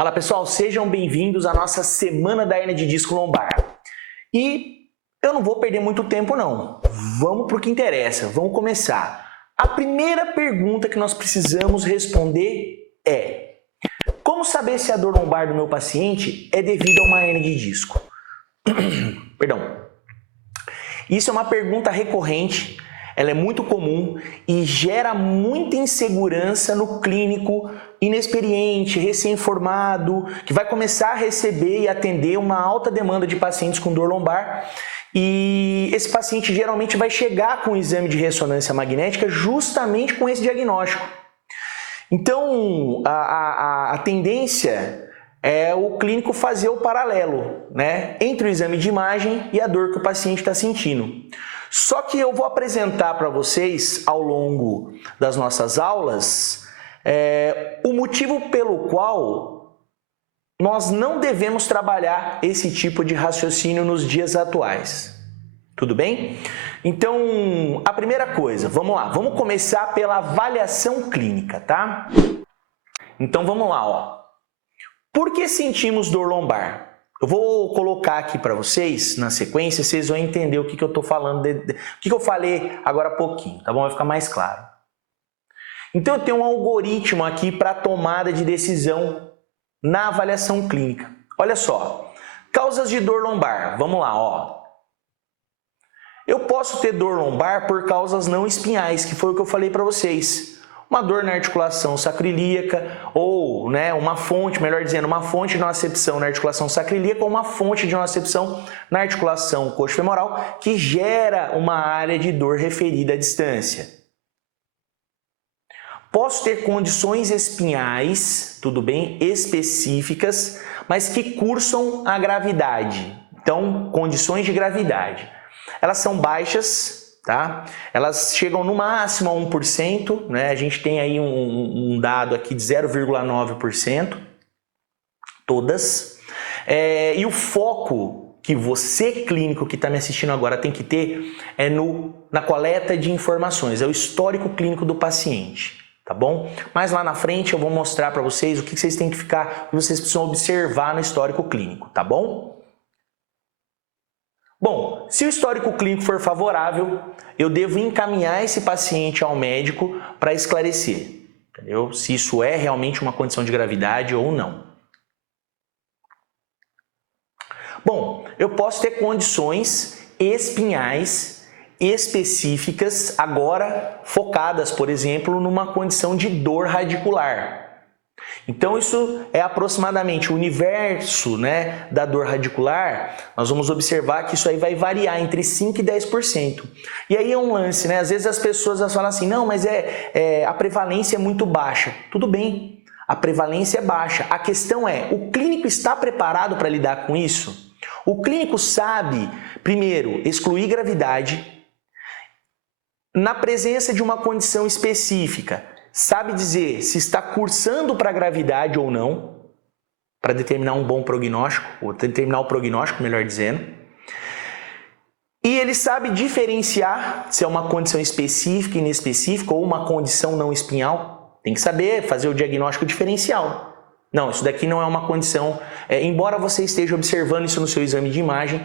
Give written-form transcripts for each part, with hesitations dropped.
Fala pessoal, sejam bem-vindos à nossa semana da hernia de disco lombar. E eu não vou perder muito tempo não, vamos para o que interessa, vamos começar. A primeira pergunta que nós precisamos responder é: como saber se a dor lombar do meu paciente é devido a uma hernia de disco? Perdão. Isso é uma pergunta recorrente, ela é muito comum e gera muita insegurança no clínico inexperiente, recém-formado, que vai começar a receber e atender uma alta demanda de pacientes com dor lombar. E esse paciente geralmente vai chegar com um exame de ressonância magnética justamente com esse diagnóstico. Então, a tendência é o clínico fazer o paralelo, né, entre o exame de imagem e a dor que o paciente está sentindo. Só que eu vou apresentar para vocês, ao longo das nossas aulas, o motivo pelo qual nós não devemos trabalhar esse tipo de raciocínio nos dias atuais. Tudo bem? Então, a primeira coisa, vamos lá, vamos começar pela avaliação clínica, tá? Então, vamos lá, ó. Por que sentimos dor lombar? Eu vou colocar aqui para vocês, na sequência, vocês vão entender o que eu estou falando, o que eu falei agora há pouquinho, tá bom? Vai ficar mais claro. Então, eu tenho um algoritmo aqui para tomada de decisão na avaliação clínica. Olha só, causas de dor lombar, vamos lá, ó. Eu posso ter dor lombar por causas não espinhais, que foi o que eu falei para vocês. Uma dor na articulação sacroiliaca ou, né, uma fonte, melhor dizendo, uma fonte de nocepção na articulação sacroiliaca ou uma fonte de nocepção na articulação coxofemoral que gera uma área de dor referida à distância. Posso ter condições espinhais, tudo bem, específicas, mas que cursam a gravidade. Então, condições de gravidade. Elas são baixas, tá? Elas chegam no máximo a 1%, né? A gente tem aí um dado aqui de 0,9%, todas. E o foco que você, clínico, que está me assistindo agora, tem que ter é na coleta de informações, é o histórico clínico do paciente, tá bom? Mas lá na frente eu vou mostrar para vocês o que vocês têm que ficar, o que vocês precisam observar no histórico clínico, tá bom? Bom, se o histórico clínico for favorável, eu devo encaminhar esse paciente ao médico para esclarecer, entendeu? Se isso é realmente uma condição de gravidade ou não. Bom, eu posso ter condições espinhais específicas, agora focadas, por exemplo, numa condição de dor radicular. Então isso é aproximadamente o universo, né, da dor radicular. Nós vamos observar que isso aí vai variar entre 5% e 10%. E aí é um lance, né? Às vezes as pessoas falam assim, não, mas a prevalência é muito baixa. Tudo bem, a prevalência é baixa. A questão é, o clínico está preparado para lidar com isso? O clínico sabe, primeiro, excluir gravidade na presença de uma condição específica. Sabe dizer se está cursando para a gravidade ou não, para determinar um bom prognóstico, ou determinar o prognóstico, melhor dizendo. E ele sabe diferenciar se é uma condição específica, inespecífica ou uma condição não espinhal. Tem que saber fazer o diagnóstico diferencial. Não, isso daqui não é uma condição, embora você esteja observando isso no seu exame de imagem,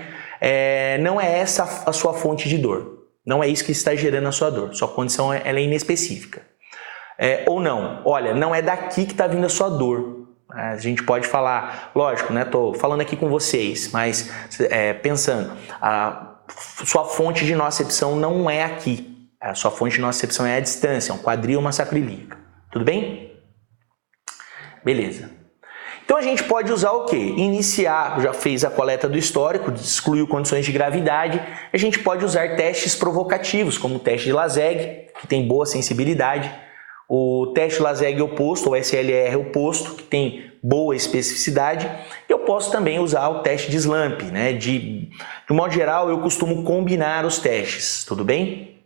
não é essa a sua fonte de dor. Não é isso que está gerando a sua dor. Sua condição ela é inespecífica. Ou não, olha, não é daqui que está vindo a sua dor. A gente pode falar, lógico, né? Estou falando aqui com vocês, mas pensando, a sua fonte de nocepção não é aqui. A sua fonte de nocepção é a distância, é um quadril, uma sacroiliaca. Tudo bem? Beleza. Então a gente pode usar o quê? Iniciar, já fez a coleta do histórico, excluiu condições de gravidade, a gente pode usar testes provocativos, como o teste de Lassègue, que tem boa sensibilidade, o teste Lassègue oposto, ou SLR oposto, que tem boa especificidade. Eu posso também usar o teste de SLAMP, né? De modo geral, eu costumo combinar os testes, tudo bem?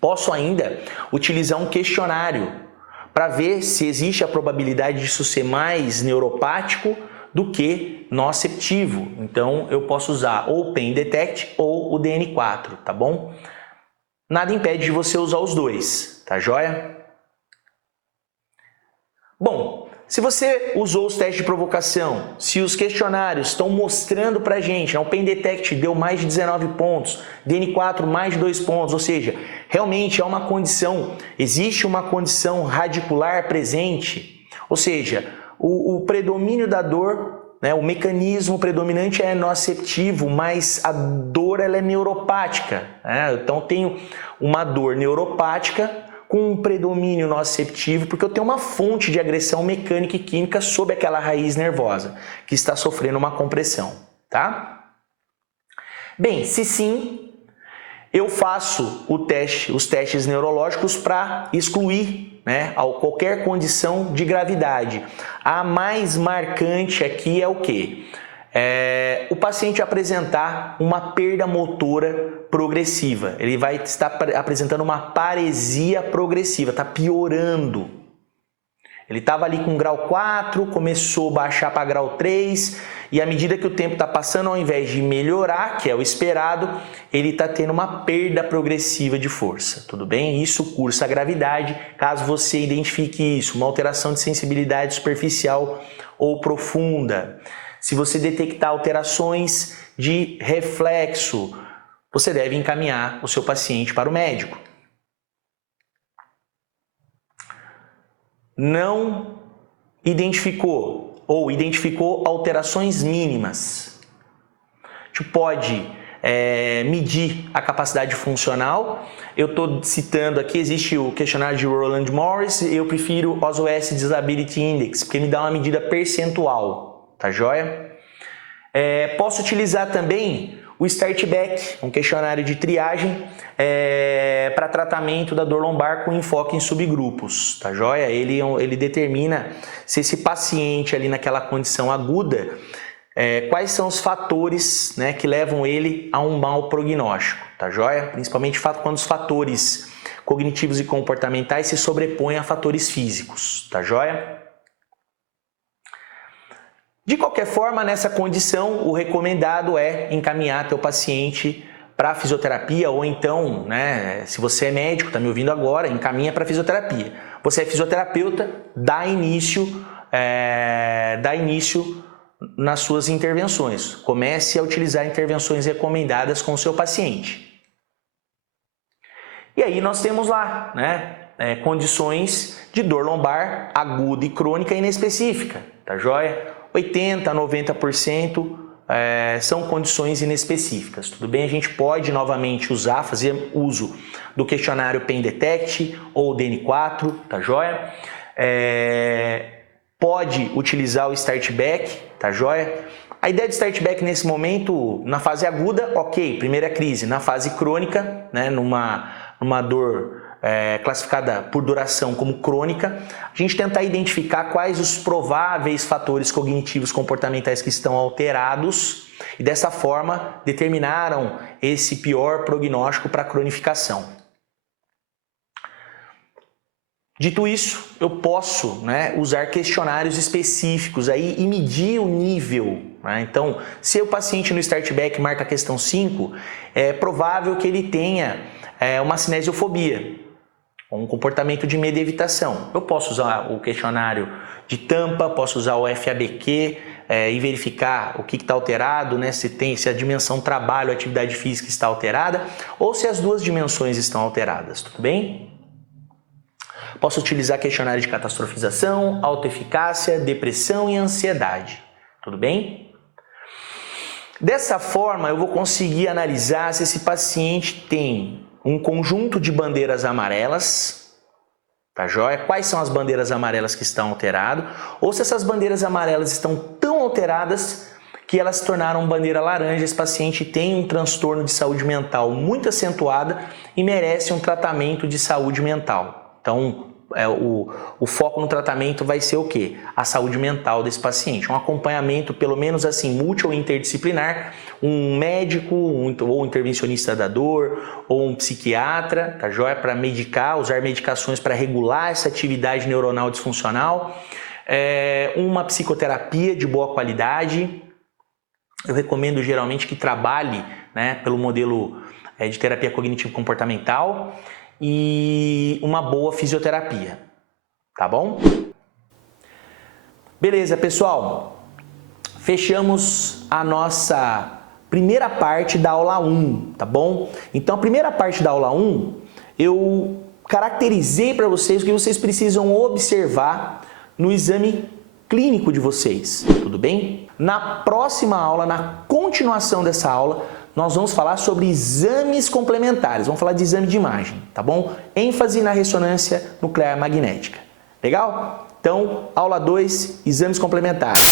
Posso ainda utilizar um questionário para ver se existe a probabilidade disso ser mais neuropático do que noceptivo. Então, eu posso usar ou o Pain Detect ou o DN4, tá bom? Nada impede de você usar os dois, tá joia? Bom, Se você usou os testes de provocação, se os questionários estão mostrando para a gente, o Pain Detect deu mais de 19 pontos, DN4 mais de 2 pontos, ou seja, realmente é uma condição, existe uma condição radicular presente, ou seja, o predomínio da dor, né, o mecanismo predominante é nociceptivo, mas a dor ela é neuropática, né? Então eu tenho uma dor neuropática com um predomínio nociceptivo, porque eu tenho uma fonte de agressão mecânica e química sobre aquela raiz nervosa que está sofrendo uma compressão, tá? Bem, se sim, eu faço os testes neurológicos para excluir, né, qualquer condição de gravidade. A mais marcante aqui é o quê? O paciente apresentar uma perda motora progressiva. Ele vai estar apresentando uma paresia progressiva, está piorando. Ele estava ali com grau 4, começou a baixar para grau 3, e à medida que o tempo está passando, ao invés de melhorar, que é o esperado, ele está tendo uma perda progressiva de força, tudo bem? Isso cursa a gravidade, caso você identifique isso, uma alteração de sensibilidade superficial ou profunda. Se você detectar alterações de reflexo, você deve encaminhar o seu paciente para o médico. Não identificou ou identificou alterações mínimas. A gente pode medir a capacidade funcional. Eu estou citando aqui, existe o questionário de Roland Morris, eu prefiro o OS Disability Index, porque me dá uma medida percentual. Tá joia? Posso utilizar também o StartBack, um questionário de triagem para tratamento da dor lombar com enfoque em subgrupos. Tá joia? Ele determina se esse paciente ali naquela condição aguda, quais são os fatores, né, que levam ele a um mau prognóstico. Tá joia? Principalmente quando os fatores cognitivos e comportamentais se sobrepõem a fatores físicos. Tá joia? De qualquer forma, nessa condição, o recomendado é encaminhar teu paciente para fisioterapia, ou então, né, se você é médico, está me ouvindo agora, encaminha para fisioterapia. Você é fisioterapeuta, dá início nas suas intervenções. Comece a utilizar intervenções recomendadas com o seu paciente. E aí nós temos lá, né, condições de dor lombar aguda e crônica inespecífica, tá joia? 80% a 90% são condições inespecíficas, tudo bem? A gente pode novamente fazer uso do questionário Pain Detect ou DN4, tá joia? Pode utilizar o StartBack, tá joia? A ideia de StartBack nesse momento, na fase aguda, ok, primeira crise. Na fase crônica, né, numa dor classificada por duração como crônica, a gente tentar identificar quais os prováveis fatores cognitivos comportamentais que estão alterados e dessa forma determinaram esse pior prognóstico para a cronificação. Dito isso, eu posso, né, usar questionários específicos aí e medir o nível. Né? Então, se o paciente no StartBack marca a questão 5, é provável que ele tenha uma cinesiofobia, um comportamento de medo e evitação. Eu posso usar o questionário de tampa, posso usar o FABQ e verificar o que está alterado, né? Se a dimensão trabalho, atividade física está alterada ou se as duas dimensões estão alteradas, tudo bem? Posso utilizar questionário de catastrofização, autoeficácia, depressão e ansiedade, tudo bem? Dessa forma, eu vou conseguir analisar se esse paciente tem um conjunto de bandeiras amarelas, tá joia? Quais são as bandeiras amarelas que estão alteradas? Ou se essas bandeiras amarelas estão tão alteradas que elas se tornaram bandeira laranja, esse paciente tem um transtorno de saúde mental muito acentuado e merece um tratamento de saúde mental. Então, o foco no tratamento vai ser o quê? A saúde mental desse paciente. Um acompanhamento, pelo menos assim, multi ou interdisciplinar, um médico ou intervencionista da dor, ou um psiquiatra, tá joia? Para medicar, usar medicações para regular essa atividade neuronal disfuncional, uma psicoterapia de boa qualidade. Eu recomendo geralmente que trabalhe, né, pelo modelo de terapia cognitivo-comportamental, e uma boa fisioterapia, tá bom? Beleza, pessoal? Fechamos a nossa primeira parte da aula 1, tá bom? Então, a primeira parte da aula 1, eu caracterizei para vocês o que vocês precisam observar no exame clínico de vocês, tudo bem? Na próxima aula, na continuação dessa aula, nós vamos falar sobre exames complementares, vamos falar de exame de imagem, tá bom? ênfase na ressonância nuclear magnética. Legal? Então, aula 2, exames complementares.